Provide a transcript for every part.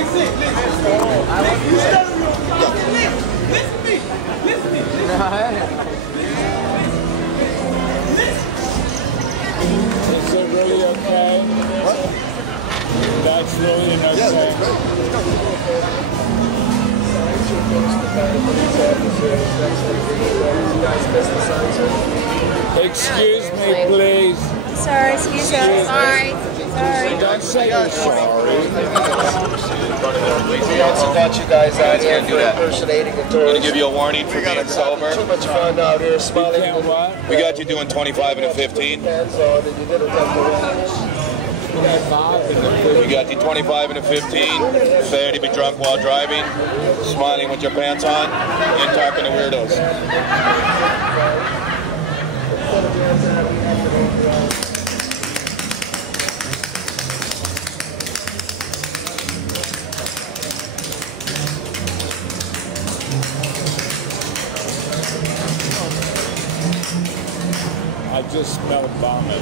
Is it really okay? What? That's really an okay. Yeah, that's great. Excuse me, please. Sorry, excuse us. Sorry. Don't say you're sorry. We also got you guys out here for impersonating a tourist. I'm going to give you a warning for being sober. Too much fun out here smiling. You can't what? We got you doing 25 and a 15. We got you 25 and a 15. Fair to be drunk while driving, smiling with your pants on, and talking to weirdos. I just smell vomit.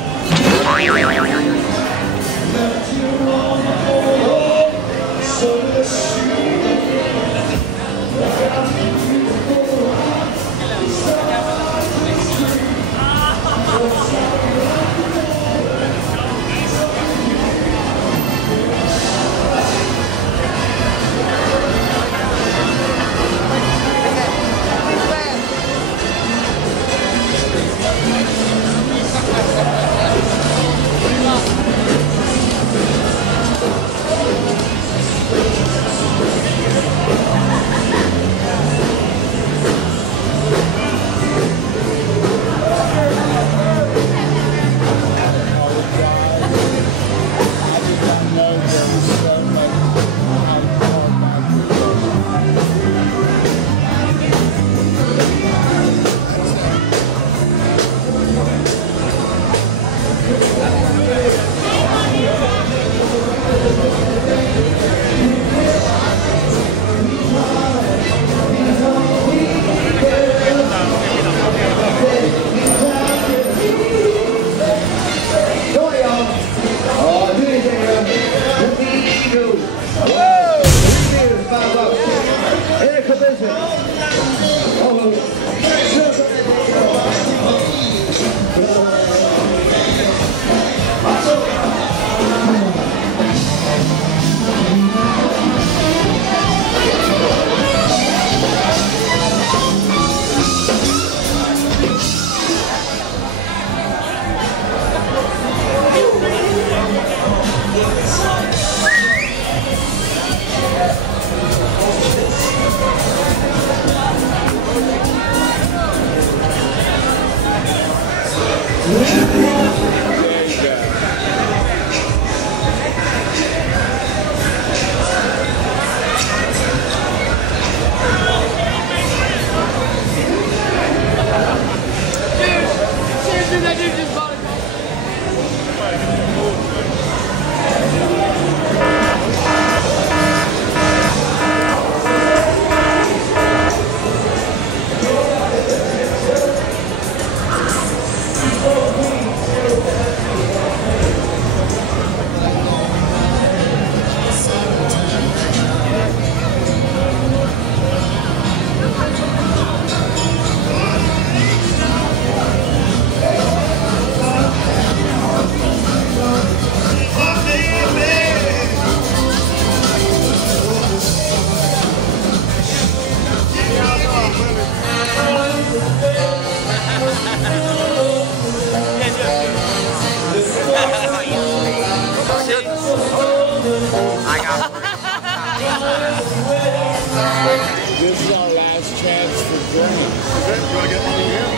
This is our last chance for drinks. Is it? You want to get one in here?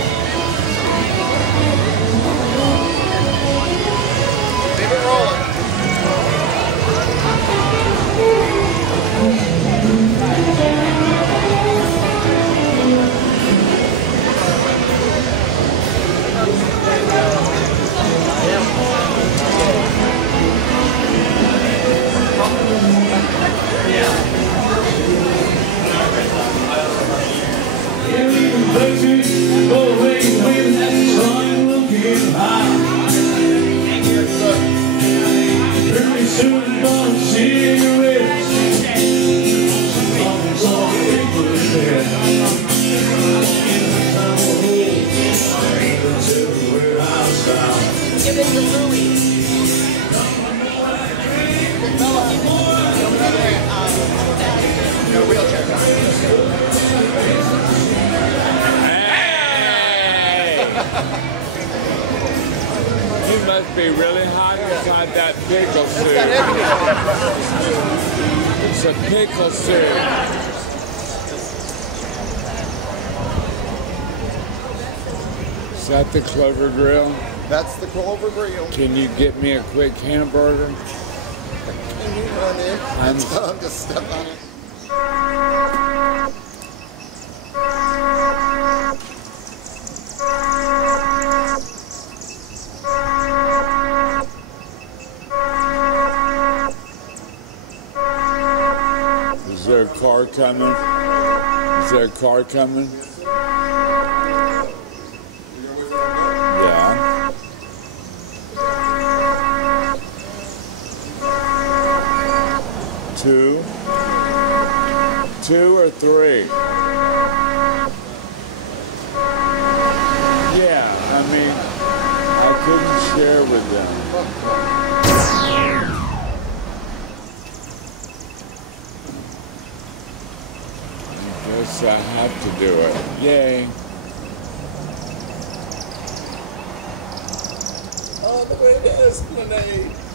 Leave it rolling. Always with that sun looking high. be really hot inside that pickle It's soup. got everything. It's a pickle soup. Is that the Clover Grill? That's the Clover Grill. Can you get me a quick hamburger? Can you run in? I'm Just step on it. Is there a car coming? Is there a car coming? Yeah. Two? Two or three? Yeah, I mean, I couldn't share with them. Guess I have to do it. Yay. Oh, the way to Esplanade.